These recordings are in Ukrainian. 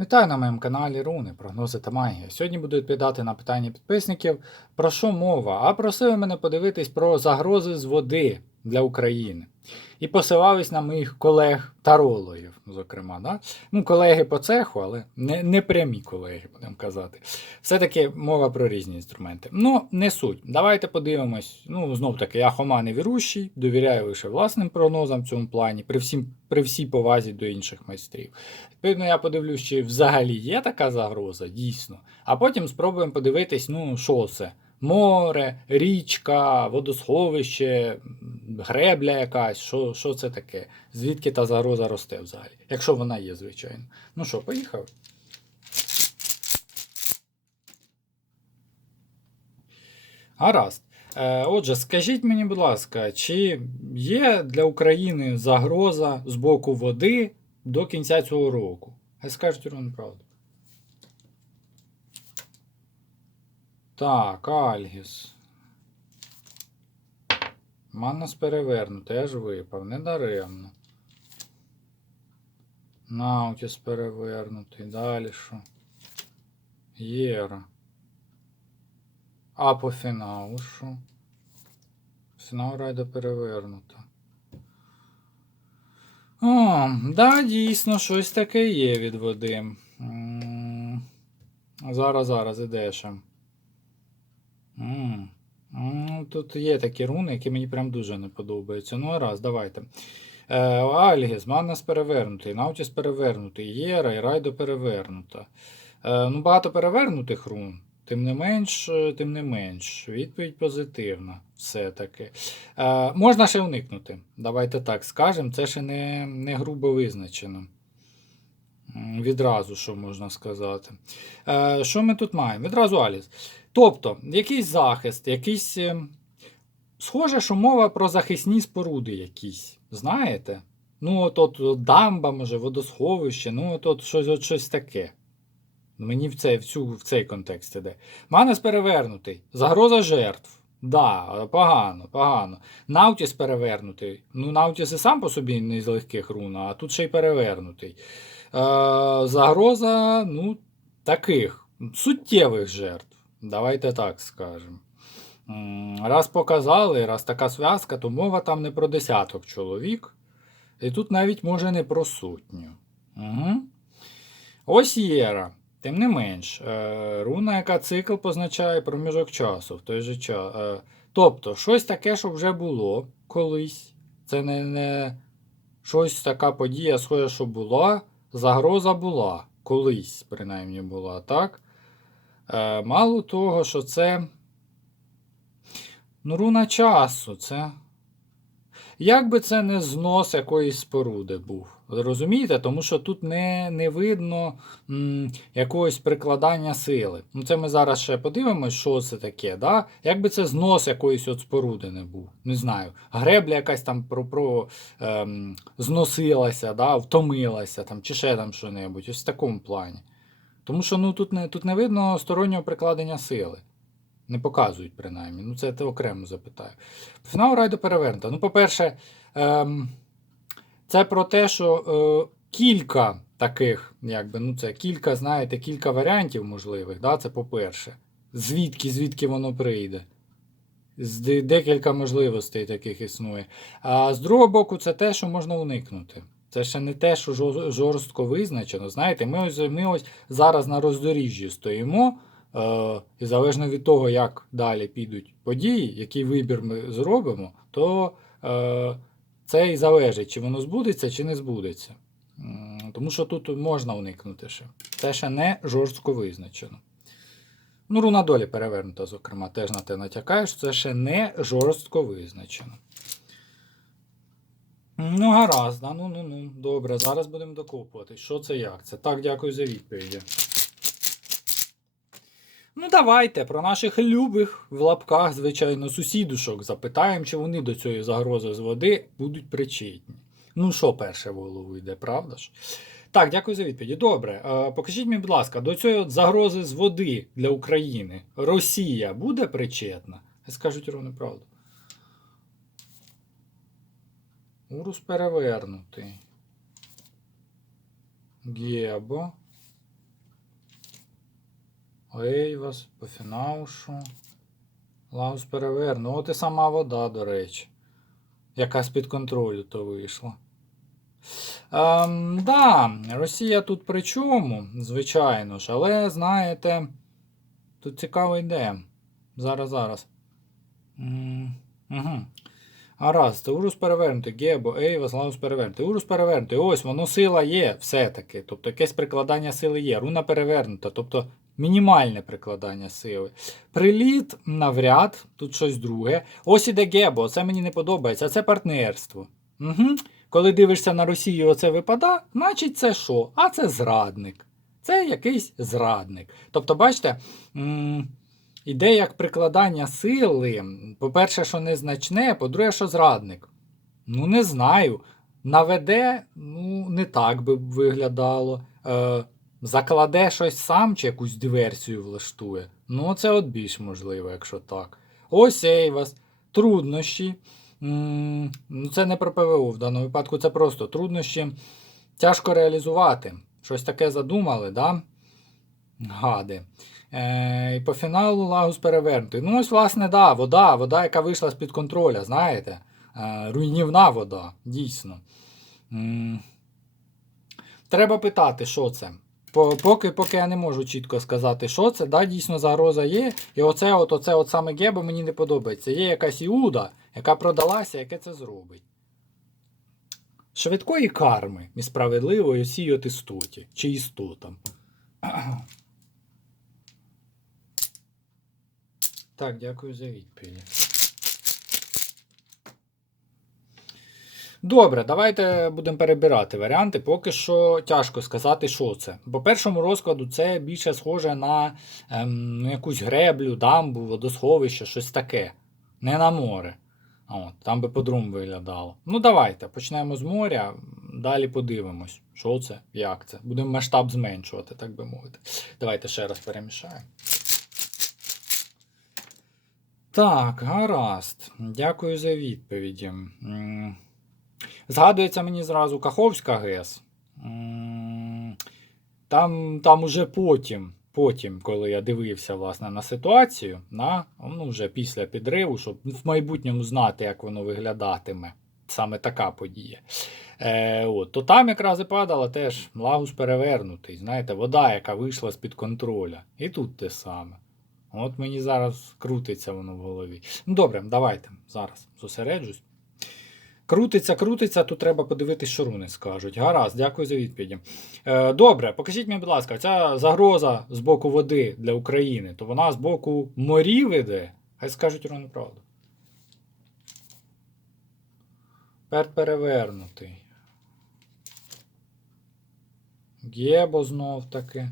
Вітаю на моєму каналі Руни, прогнози та магія. Сьогодні буду відповідати на питання підписників. Про що мова? А просили мене подивитись про загрози з води для України. І посилались на моїх колег-тарологів, зокрема. Да? Ну, колеги по цеху, але не, не прямі колеги, будемо казати. Все-таки мова про різні інструменти. Ну, не суть. Давайте подивимось. Ну, знов таки, я хома не вірущий, довіряю лише власним прогнозам в цьому плані, при, всім, при всій повазі до інших майстрів. Відповідно, я подивлюсь, чи взагалі є така загроза, дійсно. А потім спробуємо подивитись, ну, що це. Море, річка, водосховище, гребля якась, що, що це таке? Звідки та загроза росте взагалі? Якщо вона є, звичайно. Ну що, поїхали? Гаразд. Е, Отже, скажіть мені, будь ласка, чи є для України загроза з боку води до кінця цього року? Хай скажуть рівно правду. Так, Альгіс. Маннас перевернутий, я ж випав, недаремно. Наутіс перевернутий, далі що? Єра. А по фіналу що? Фінал райда перевернуто. О, да, дійсно, щось таке є від води. Зараз, зараз, іде. М, м, Тут є такі руни, які мені прям дуже не подобаються. Ну, раз, давайте. Е, Альгіс, Маннас перевернутий, Наутіс перевернутий, Єра і Райдо перевернута. Е, ну, багато перевернутих рун. Тим не менш, е, тим не менш, відповідь позитивна. Все-таки. Е, можна ще уникнути. Давайте так скажемо. Це ще не, не грубо визначено. Відразу, що можна сказати. Е, що ми тут маємо? Відразу Аліс. Тобто, якийсь захист, якийсь. е, Схоже, що мова про захисні споруди якісь. Знаєте? Ну, от, от, дамба, може, водосховище, ну, от, от щось, от щось таке. Мені в цей, в, цю, в цей контекст іде. Манес перевернутий. Загроза жертв. Да, погано, погано. Наутіс перевернутий. Ну, Наутіс і сам по собі не з легких рун, а тут ще й перевернутий. Е, загроза, ну, таких суттєвих жертв. Давайте так скажемо. Раз показали, раз така зв'язка, то мова там не про десяток чоловік. І тут навіть може не про сотню. Угу. Ось Єра. Тим не менш, е, руна, яка цикл позначає проміжок часу в той же час. Е, тобто, щось таке, що вже було колись. Це не, не щось така подія, схоже, що була. Загроза була. Колись, принаймні, була, так? Е, мало того, що це. Ну, руна часу, це. Як би це не знос якоїсь споруди був. Розумієте? Тому що тут не, не видно м, якогось прикладання сили. Ну, це ми зараз ще подивимось, що це таке. Да? Якби це знос якоїсь от споруди не був. Не знаю. Гребля якась там про, про ем, зносилася, да? втомилася там, чи ще там що-небудь. Ось в такому плані. Тому що ну, тут, не, тут не видно стороннього прикладення сили. Не показують, принаймні. Ну, це ти окремо запитаю. Фінал райду перевернута. Ну, по-перше, ем, це про те, що е, кілька таких, якби, ну, це кілька, знаєте, кілька варіантів можливих. Да? Це по-перше. Звідки, звідки воно прийде. З Декілька можливостей таких існує. А з другого боку, це те, що можна уникнути. Це ще не те, що жорстко визначено. Знаєте, ми ось, ми ось зараз на роздоріжжі стоїмо. Е, і залежно від того, як далі підуть події, який вибір ми зробимо, то е, це і залежить, чи воно збудеться, чи не збудеться. Тому що тут можна уникнути ще. Це ще не жорстко визначено. Ну, руна долі перевернута, зокрема, теж на те натякає, що це ще не жорстко визначено. Ну, гаразд, ну, ну, ну, добре, зараз будемо докопувати. Що це як? Це так, дякую за відповіді. Ну, давайте про наших любих в лапках, звичайно, сусідушок запитаємо, чи вони до цієї загрози з води будуть причетні. Ну, що перше в голову йде, правда ж? Так, дякую за відповіді. Добре. Е, покажіть мені, будь ласка, до цієї от загрози з води для України Росія буде причетна? Скажуть ровно правду. Урус перевернутий. Гебо. Ейвас, Пофінаушу. Лаус переверну. От і сама вода, до речі. Яка з-під контролю то вийшла. Ем, да, Росія тут при чому, звичайно ж, але знаєте, тут цікаво йде. Зараз, зараз. Угу. Гаразд, Урус перевернутий, Гебо, Ейвас, Лаус перевернутий. Урус перевернутий. Ось, воно сила є, все-таки. Тобто якесь прикладання сили є. Руна перевернута, тобто мінімальне прикладання сили. Приліт навряд, тут щось друге. Ось іде Гебо, це мені не подобається, це партнерство. Угу. Коли дивишся на Росію, оце випада, значить це що? А це зрадник. Це якийсь зрадник. Тобто, бачите, м- іде як прикладання сили. По-перше, що незначне, по-друге, що зрадник. Ну, не знаю. Наведе, ну, не так би виглядало. Е, закладе щось сам чи якусь диверсію влаштує. Ну, це от більш можливо, якщо так. Ось Ейвас. Труднощі. М, Ну, це не про ПВО в даному випадку, це просто труднощі. Тяжко реалізувати. Щось таке задумали, да? Гади. Е, і по фіналу Лагус перевернутий. Ну, ось, власне, да, вода, вода, яка вийшла з-під контроля, знаєте. Е, руйнівна вода, дійсно. М, Треба питати, що це. По- Поки, поки я не можу чітко сказати, що це, да, дійсно загроза є. І оце, от, оце от саме гебо мені не подобається. Є якась іуда, яка продалася, яке це зробить. Швидкої карми і справедливої сіють істоті чи істотам. Так, дякую за відповідь. Добре, давайте будемо перебирати варіанти. Поки що тяжко сказати, що це. По першому розкладу це більше схоже на ем, ну, якусь греблю, дамбу, водосховище, щось таке. Не на море. От, там би по-другому виглядало. Ну, давайте почнемо з моря, далі подивимось, що це, як це. Будемо масштаб зменшувати, так би мовити. Давайте ще раз перемішаємо. Так, гаразд. Дякую за відповіді. Згадується мені зразу Каховська ГЕС. Там, там уже потім, потім, коли я дивився власне, на ситуацію, на, ну, вже після підриву, щоб в майбутньому знати, як воно виглядатиме. Саме така подія. Е, от, то там якраз і падала теж лагус перевернутий. Знаєте, вода, яка вийшла з-під контроля. І тут те саме. От мені зараз крутиться воно в голові. Ну добре, давайте зараз зосереджусь. Крутиться, крутиться, тут треба подивитися, що руни скажуть. Гаразд, дякую за відповіді. Е, добре, покажіть мені, будь ласка, ця загроза з боку води для України, то вона з боку морів іде. Хай скажуть руни правду. Перт перевернутий. Гєбо знов таки.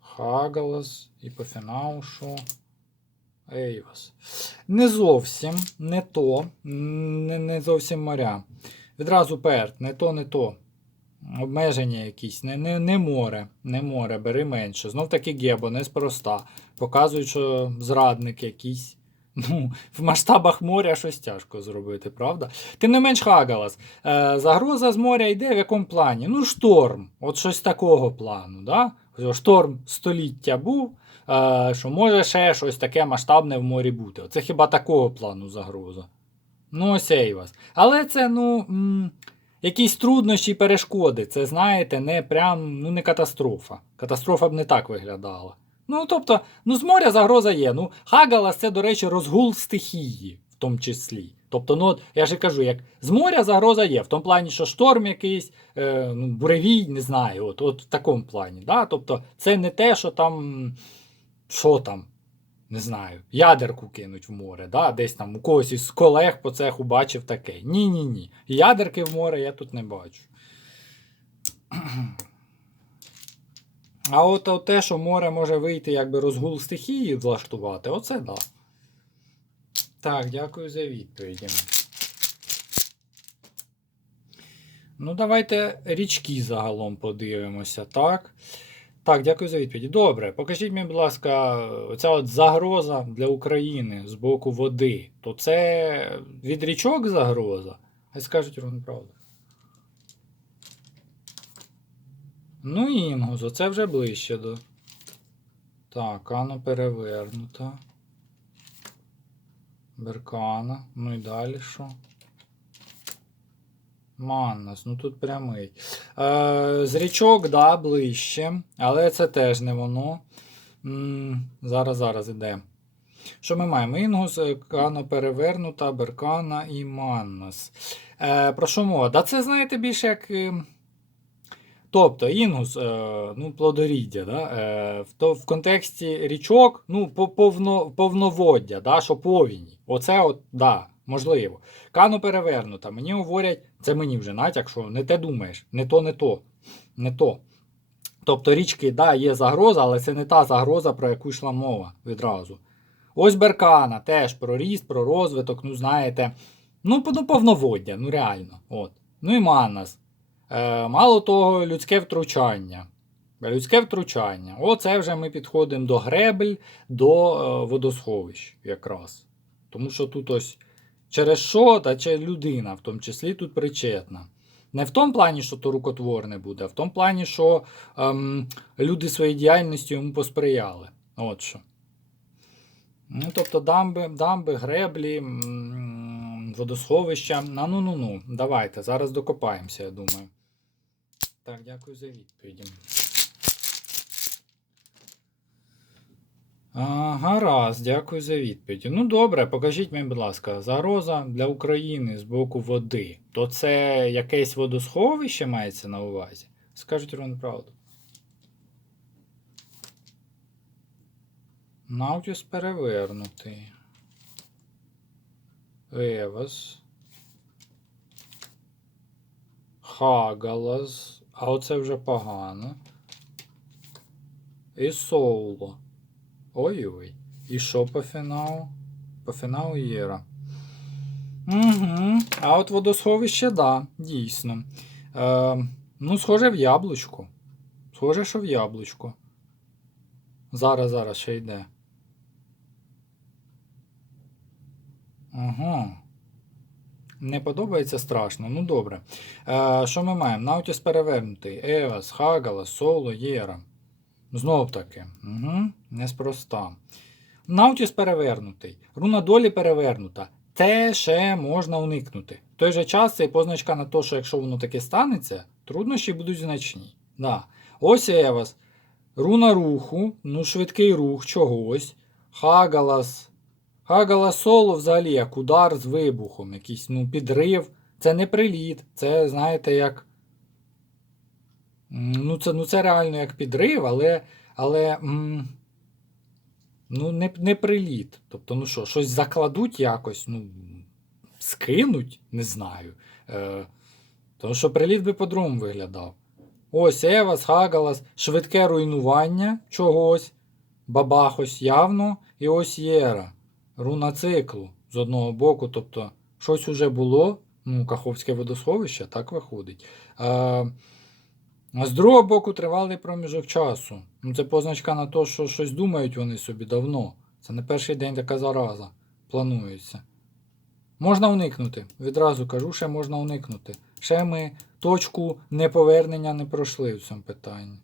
Хагалас і по фінаушу. Ейвас. Не зовсім не то, не, не зовсім моря. Відразу перт, не то, не то. Обмеження якісь, не, не, не море, не море, бери менше. Знов таки гебо, неспроста. Показують, що зрадник якийсь. Ну, в масштабах моря щось тяжко зробити, правда? Тим не менш, Хагалас. Е, загроза з моря йде в якому плані? Ну, шторм. От щось такого плану. Да? Шторм століття був, що може ще щось таке масштабне в морі бути. Це хіба такого плану загроза? Ну, ось вас. Але це, ну, якісь труднощі і перешкоди. Це, знаєте, не прям ну, не катастрофа. Катастрофа б не так виглядала. Ну, тобто, ну, з моря загроза є. Ну, Хагалас це, до речі, розгул стихії, в тому числі. Тобто, ну, от, я ж кажу, як з моря загроза є, в тому плані, що шторм якийсь, е, ну, буревій, не знаю, от, от в такому плані. Да? Тобто, це не те, що там, що там, не знаю, ядерку кинуть в море, да? десь там у когось із колег по цеху бачив таке. Ні-ні ні. Ядерки в море я тут не бачу. А от, от те, що море може вийти, якби розгул стихії влаштувати, оце да. Так, дякую за відповіді. Ну, давайте річки загалом подивимося, так? Так, дякую за відповіді. Добре, покажіть мені, будь ласка, оця от загроза для України з боку води. То це від річок загроза? Хай скажуть ровно правду. Ну, Інгус, оце вже ближче до. Так, Ано перевернута. Беркана. Ну і далі що? Маннас, ну тут прямий. Е, зрічок, да, ближче, але це теж не воно. м зараз, зараз іде. Що ми маємо? Інгус, е, Кано перевернута, Беркана і Маннас. Е, про що мова? Да це знаєте більше як. е, Тобто інгус, е, ну, плодоріддя, да, в, то, в контексті річок, ну, повно, повноводдя, да, що повінь. Оце от, да, можливо. Кано перевернута. Мені говорять, це мені вже натяк, що не те думаєш, не то, не то. Не то. Тобто річки, да, є загроза, але це не та загроза, про яку йшла мова відразу. Ось Беркана теж про ріст, про розвиток, ну знаєте, ну, ну повноводдя, ну реально. От. Ну і Маннас. Е, мало того, людське втручання. Людське втручання. Оце вже ми підходимо до гребель, до е, водосховищ якраз. Тому що тут ось через що, та чи людина в тому числі тут причетна. Не в тому плані, що то рукотворне буде, а в тому плані, що ем, люди своєю діяльністю йому посприяли. От що. Ну, тобто дамби, дамби греблі, водосховища. А ну ну ну, давайте, зараз докопаємося, я думаю. Так, дякую за відповіді. А, гаразд, дякую за відповіді. Ну добре, покажіть мені, будь ласка, загроза для України з боку води. То це якесь водосховище мається на увазі? Скажіть вам правду. Наутіс перевернутий. Евас. Хагалас. А оце вже погано. І Соуло. Ой-ой. І що по фіналу? По фіналу Єра. Угу. А от водосховище, да, дійсно. Е, ну, схоже в яблучко. Схоже, що в яблучко. Зараз, зараз ще йде. Ага. Не подобається страшно. Ну добре. Е, що ми маємо? Наутіс перевернутий. Евас, Хагала, Соло, Єра. Знов таки. Угу. Неспроста. Наутіс перевернутий. Руна долі перевернута. Те ще можна уникнути. В той же час це позначка на те, що якщо воно таке станеться, труднощі будуть значні. Да. Ось Евас. Руна руху, ну швидкий рух чогось. Хагалас. Хагалас соло взагалі як удар з вибухом, якийсь ну, підрив. Це не приліт. Це, знаєте, як. Ну, це, ну, це реально як підрив, але. але ну, не, не приліт. Тобто, ну що, щось закладуть якось, ну, скинуть, не знаю. Е, тому що приліт би по-другому виглядав. Ось Евас, Хагалас, швидке руйнування чогось, бабахось явно, і ось Єра. Руна циклу з одного боку, тобто щось уже було, ну, Каховське водосховище, так виходить. А, а з другого боку, тривалий проміжок часу. Ну, це позначка на те, що щось думають вони собі давно. Це не перший день така зараза. Планується. Можна уникнути. Відразу кажу, ще можна уникнути. Ще ми точку неповернення не пройшли в цьому питанні.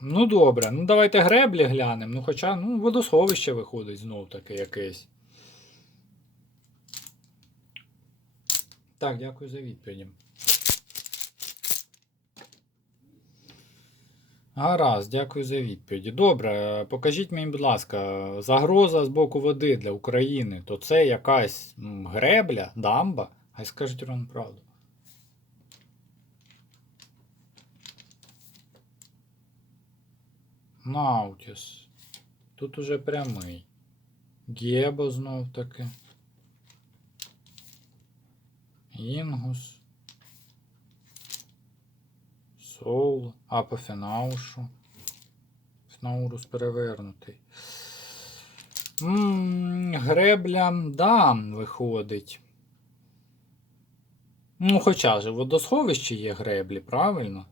Ну добре, ну давайте греблі глянемо. Ну, хоча ну, водосховище виходить знов таки якесь. Так, дякую за відповіді. Гаразд, дякую за відповіді. Добре, покажіть мені, будь ласка, загроза з боку води для України, то це якась гребля, дамба? Хай скажіть вам правду. Наутіс. Тут уже прямий. Гебо знов таки. Інгус. Соул. А по фінаушу. Фінаурус перевернутий. м гребля дам виходить. Ну, хоча ж водосховище є греблі, правильно?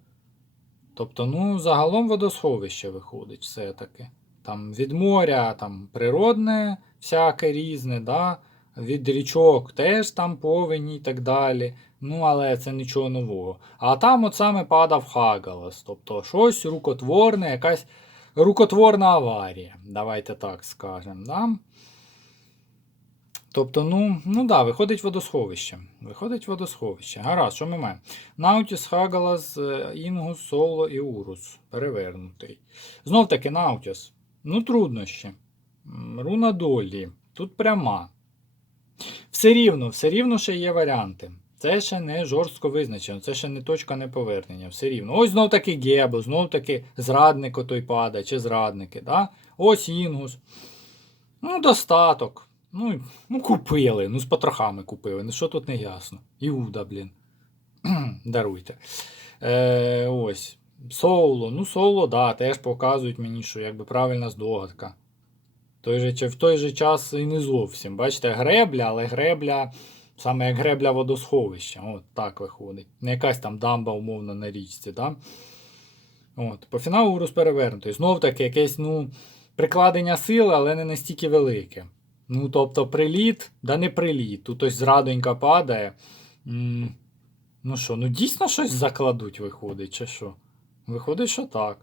Тобто, ну, загалом водосховище виходить все-таки. Там від моря, там природне, всяке різне, да? Від річок теж там повені і так далі. Ну, але це нічого нового. А там от саме падав Хагалас. Тобто щось рукотворне, якась рукотворна аварія. Давайте так скажемо. Да? Тобто, ну, ну да, виходить водосховище. Виходить водосховище. Гаразд, що ми маємо? Наутіс, Хагалас, е, Інгус, Соло і Урус. Перевернутий. Знов таки Наутіс. Ну, труднощі. Руна долі. Тут пряма. Все рівно, все рівно ще є варіанти. Це ще не жорстко визначено, це ще не точка неповернення. Все рівно. Ось знов таки Гебо, знов таки зрадник отой падає, чи зрадники. Да? Ось Інгус. Ну, достаток. Ну, ну, купили. Ну, з потрохами купили. Ну, що тут не ясно. Іуда, блін. Даруйте. Е, ось. Соло. Ну, соло, да, теж показують мені, що якби правильна здогадка. Той же, в той же час і не зовсім. Бачите, гребля, але гребля, саме як гребля водосховища. От так виходить. Не якась там дамба, умовно, на річці. Да? От. По фіналу Урус перевернутий. Знов таки якесь ну, прикладення сили, але не настільки велике. Ну, тобто, приліт, да не приліт. Тут ось зрадонька падає. Ну що, ну дійсно щось закладуть, виходить, чи що? Виходить, що так.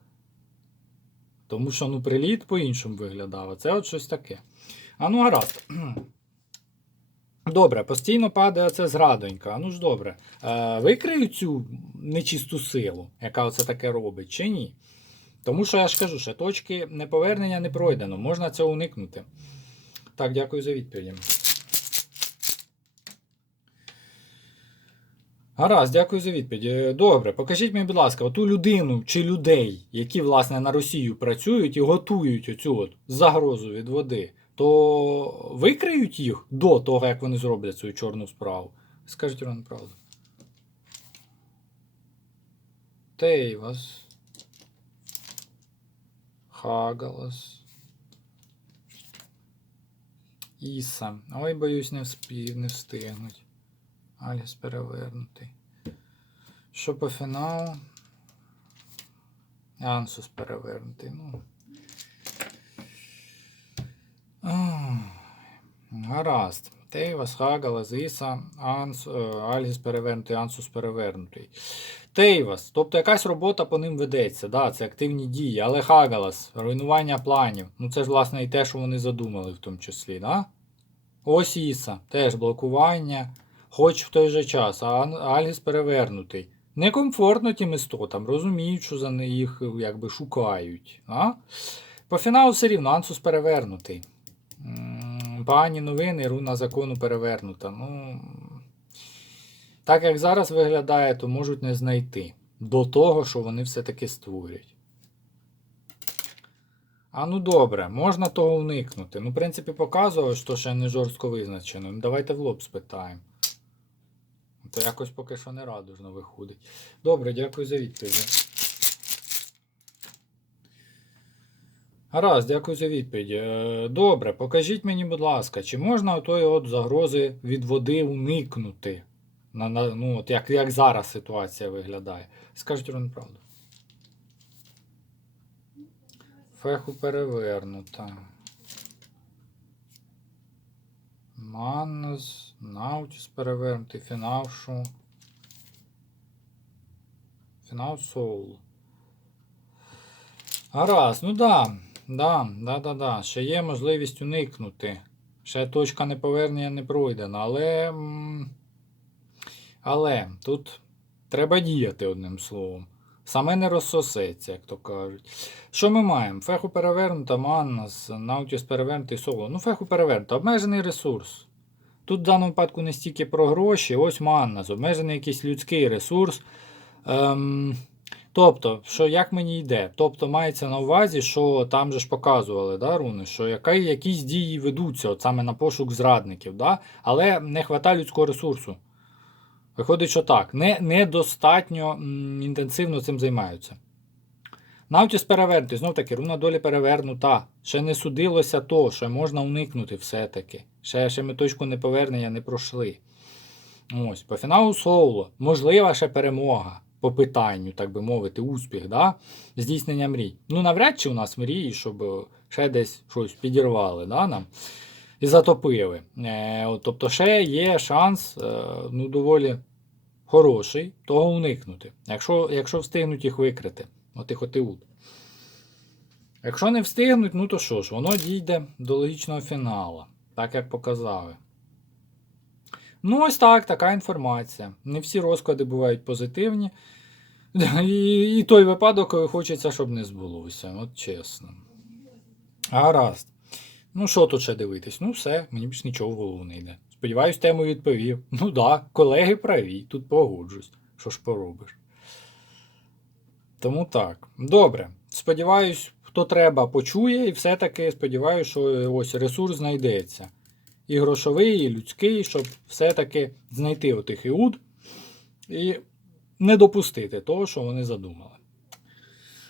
Тому що ну, приліт по-іншому виглядав, а це от щось таке. А ну гаразд. Добре, постійно падає це зрадонька. А ну ж добре. Е, викрию цю нечисту силу, яка оце таке робить, чи ні? Тому що я ж кажу, що точки неповернення не пройдено, можна цього уникнути. Так, дякую за відповіді. Гаразд, дякую за відповідь. Е, Добре, покажіть мені, будь ласка, оту людину чи людей, які власне на Росію працюють і готують оцю от загрозу від води, то викриють їх до того, як вони зроблять свою чорну справу. Скажіть Іван правду. Тейвас. Хагалас. Іса. Ой, боюсь, не встигнуть. Аліс перевернутий. Що по фіналу? Ансус перевернутий. Ну. Гаразд. Тейвас, Хагалас, Іса, Анс, е, Альгіс перевернутий, Ансус перевернутий. Тейвас, тобто якась робота по ним ведеться, да, це активні дії, але Хагалас, руйнування планів. Ну це ж власне і те, що вони задумали в тому числі, да? Ось Іса, теж блокування, хоч в той же час, а Альгіс перевернутий. Некомфортно тим істотам, розуміють, що за них якби шукають. А? По фіналу все рівно Ансус перевернутий. М, Погані новини, руна закону перевернута. Ну, так як зараз виглядає, то можуть не знайти до того, що вони все-таки створять. А ну добре, можна того уникнути. Ну, в принципі, показував, що ще не жорстко визначено. Ну, Давайте в лоб спитаємо. То якось поки що не радужно виходить. Добре, дякую за відповідь. Гаразд, дякую за відповідь. Е, Добре, покажіть мені, будь ласка, чи можна отої от загрози від води уникнути? На, на, ну, от як, як зараз ситуація виглядає? Скажіть Рон правду. Феху перевернута. Маннас, Наутіс перевернутий, Фінавшу. Фінал Соул. Гаразд, ну да, да, да, да, да. Ще є можливість уникнути. Ще точка неповернення не пройдена, але. Але тут треба діяти одним словом. Саме не розсосеться, як то кажуть. Що ми маємо? Феху перевернута, Маннас, Наутіс перевернутий соло. Ну, феху перевернута, обмежений ресурс. Тут в даному випадку не стільки про гроші, ось Маннас, обмежений якийсь людський ресурс. Ем, тобто, що як мені йде? Тобто мається на увазі, що там же ж показували, да, руни, що яка, якісь дії ведуться от саме на пошук зрадників, да? але не вистачає людського ресурсу. Виходить, що так, не, недостатньо інтенсивно цим займаються. Навтіс перевернутий, знов таки, руна долі перевернута. Ще не судилося то, що можна уникнути все-таки. Ще, ще ми точку неповернення не пройшли. Ось, по фіналу Соуло. Можлива ще перемога по питанню, так би мовити, успіх, да? здійснення мрій. Ну, навряд чи у нас мрії, щоб ще десь щось підірвали да, нам. і затопили. Е, от, тобто, ще є шанс е, ну, доволі хороший того уникнути, якщо, якщо встигнуть їх викрити. Отих отиут. Якщо не встигнуть, ну то що ж, воно дійде до логічного фіналу, так як показали. Ну, ось так, така інформація. Не всі розклади бувають позитивні. І, і той випадок коли хочеться, щоб не збулося. От чесно. Гаразд. Ну, що тут ще дивитись? Ну, все, мені більш нічого в голову не йде. Сподіваюсь, тему відповів. Ну да, колеги праві, тут погоджусь. Що ж поробиш? Тому так. Добре. Сподіваюсь, хто треба, почує, і все-таки сподіваюся, що ось ресурс знайдеться. І грошовий, і людський, щоб все-таки знайти отих іуд і не допустити того, що вони задумали.